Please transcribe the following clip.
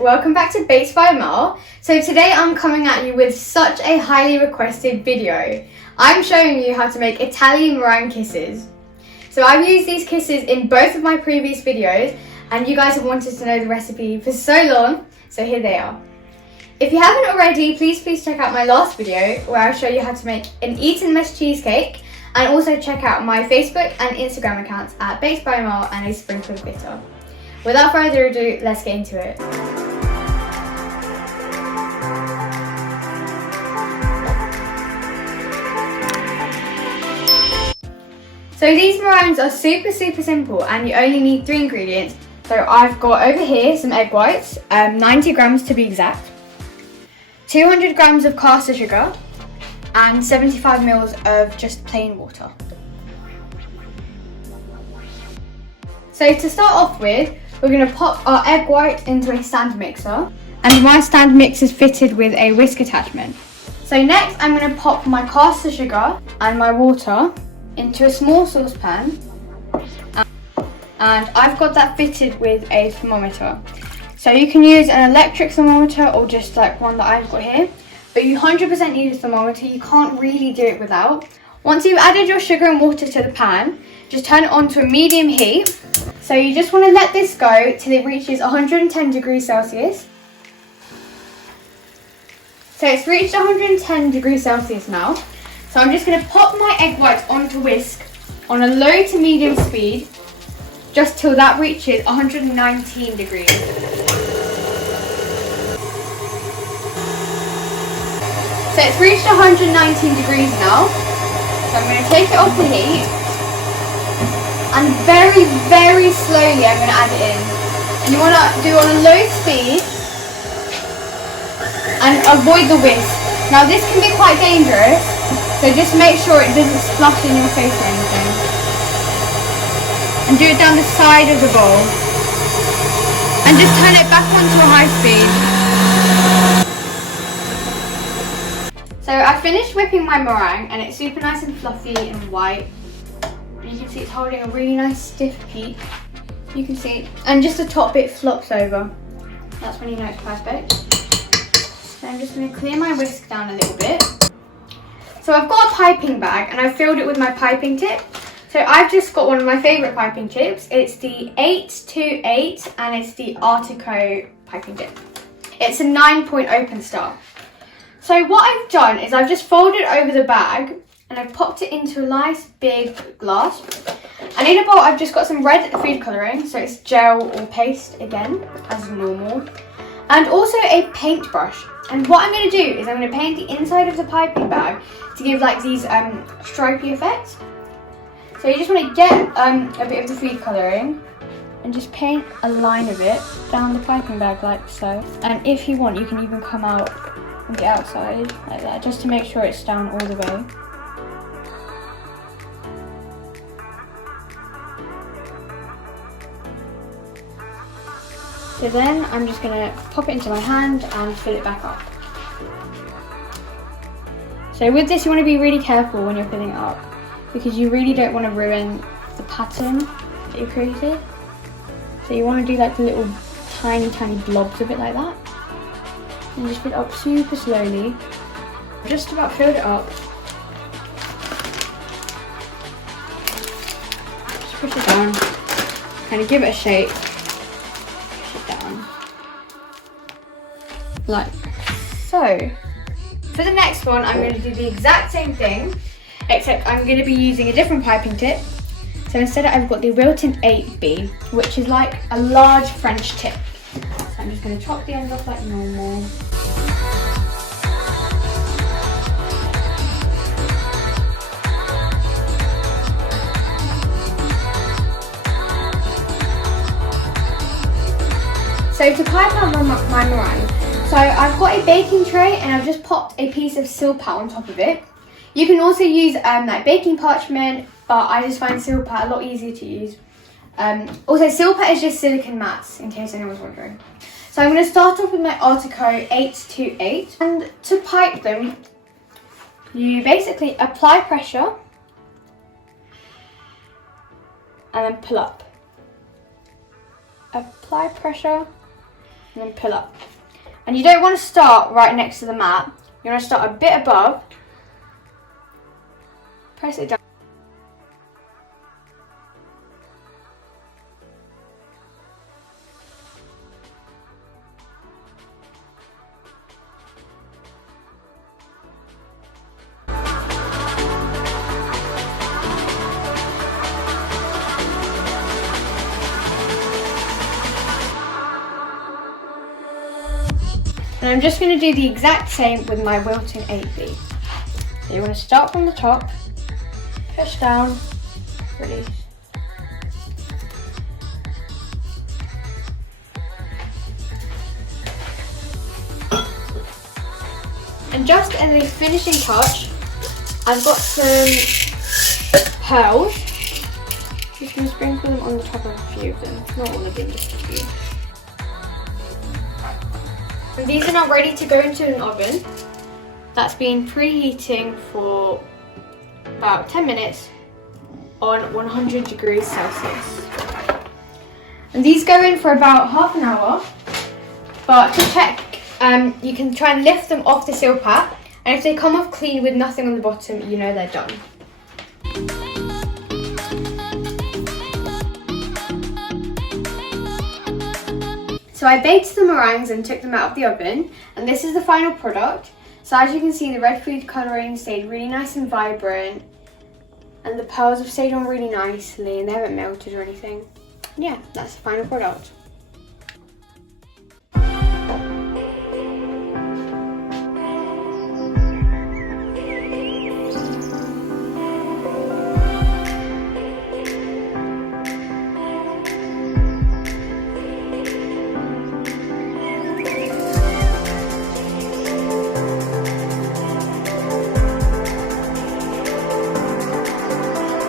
welcome back to Baked by Amal. So today I'm coming at you with such a highly requested video. I'm showing you how to make Italian meringue kisses. So I've used these kisses in both of my previous videos and you guys have wanted to know the recipe for so long, so here they are. If you haven't already, please check out my last video where I show you how to make an Eton mesh cheesecake, and also check out my Facebook and Instagram accounts at Baked by Amal and a sprinkle of glitter. Without further ado, let's get into it. So these meringues are super simple and you only need 3 ingredients. So I've got over here some egg whites, 90 grams to be exact, 200 grams of caster sugar and 75 mils of just plain water. So to start off with, we're going to pop our egg white into a stand mixer, and my stand mix is fitted with a whisk attachment. So next I'm going to pop my caster sugar and my water into a small saucepan, and I've got that fitted with a thermometer. So you can use an electric thermometer or just like one that I've got here, but you 100% need a thermometer, you can't really do it without. Once you've added your sugar and water to the pan, just turn it on to a medium heat. So you just want to let this go till it reaches 110 degrees Celsius. So it's reached 110 degrees Celsius now. So I'm just going to pop my egg whites onto whisk on a low to medium speed, just till that reaches 119 degrees. So it's reached 119 degrees now. So I'm going to take it off the heat. And very slowly I'm going to add it in. And you want to do on a low speed and avoid the whisk. Now this can be quite dangerous, so just make sure it doesn't splash in your face or anything. And do it down the side of the bowl. And just turn it back onto a high speed. So I finished whipping my meringue and it's super nice and fluffy and white. You can see it's holding a really nice stiff peak. You can see, and just the top bit flops over. That's when you know it's perfect. So I'm just going to clear my whisk down a little bit. So I've got a piping bag and I've filled it with my piping tip. So I've just got one of my favourite piping tips. It's the 828 and it's the Artico piping tip. It's a 9-point open style. So what I've done is I've just folded over the bag and I've popped it into a nice big glass. And in a bowl I've just got some red food colouring, so it's gel or paste again, as normal. And also a paintbrush. And what I'm going to do is I'm going to paint the inside of the piping bag to give like these stripy effects. So you just want to get a bit of the food colouring and just paint a line of it down the piping bag like so. And if you want, you can even come out on the outside like that, just to make sure it's down all the way. So then I'm just going to pop it into my hand and fill it back up. So with this you want to be really careful when you're filling it up, because you really don't want to ruin the pattern that you created. So you want to do like the little tiny blobs of it like that. And just fill it up super slowly. Just about filled it up. Just push it down, kind of give it a shape. Like so. For the next one, I'm going to do the exact same thing, except I'm going to be using a different piping tip. So instead I've got the Wilton 8B, which is like a large French tip. So I'm just going to chop the end off like normal. So to pipe out my meringue, so I've got a baking tray and I've just popped a piece of silpat on top of it. You can also use like baking parchment, but I just find silpat a lot easier to use. Also silpat is just silicone mats, in case anyone's wondering. So I'm going to start off with my Artico 828, and to pipe them, you basically apply pressure and then pull up. Apply pressure and then pull up. And you don't want to start right next to the mat. You want to start a bit above. Press it down. And I'm just going to do the exact same with my Wilton 8B. So you want to start from the top, push down, release. And just as a finishing touch, I've got some pearls. Just going to sprinkle them on the top of a few of them, not all of them, just a few. And these are now ready to go into an oven that's been preheating for about 10 minutes on 100 degrees Celsius. And these go in for about half an hour, but to check, you can try and lift them off the seal pat, and if they come off clean with nothing on the bottom, you know they're done. So I baked the meringues and took them out of the oven, and this is the final product. So as you can see, the red food colouring stayed really nice and vibrant, and the pearls have stayed on really nicely and they haven't melted or anything. Yeah, that's the final product.